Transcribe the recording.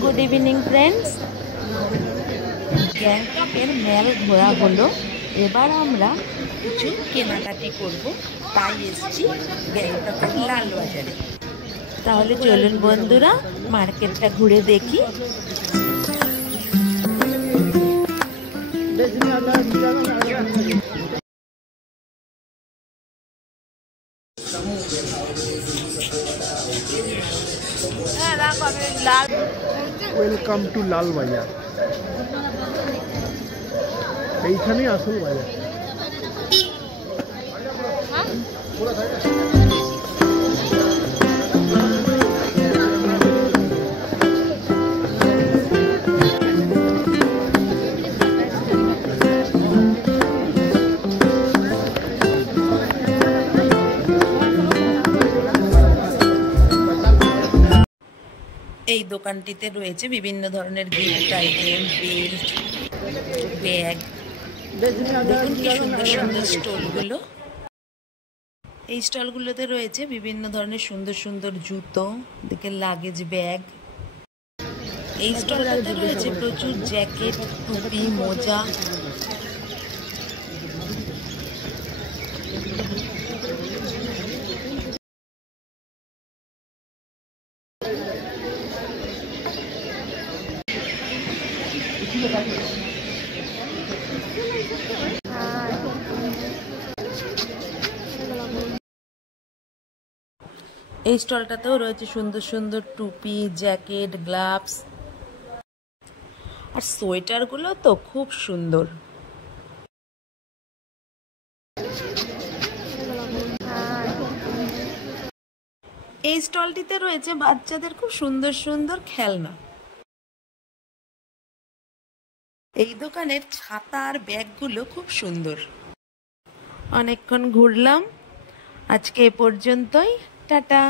Good evening friends. গ্যাংটকের mail ঘোরা হলো, এবার আমরা কিছু কেনাকাটি করব, তাই এসছি গ্যাংটকের লালবাজারে। তাহলে চলুন বন্ধুরা, মার্কেটটা ঘুরে দেখি। Welcome to Lalbazar. এইখানেই আসল বাজার। এই দোকানটিতে রয়েছে বিভিন্ন ধরনের গিফট আইটেম, বেল্ট, ব্যাগ। দেখুন কি সুন্দর সুন্দর স্টলগুলো। এই স্টলগুলোতে রয়েছে বিভিন্ন ধরনের সুন্দর সুন্দর জুতো, দেখে লাগেজ ব্যাগ। এই স্টলটাতে রয়েছে প্রচুর জ্যাকেট, টুপি, মোজা। এই স্টলটাতেও রয়েছে সুন্দর সুন্দর টুপি, জ্যাকেট, গ্লাভস আর সোয়েটারগুলো তো খুব সুন্দর। এই স্টলটিতে রয়েছে বাচ্চাদের খুব সুন্দর সুন্দর খেলনা। এই দোকানের ছাতা আর ব্যাগগুলো খুব সুন্দর। অনেকক্ষণ ঘুরলাম, আজকে এ পর্যন্তই। টাটা।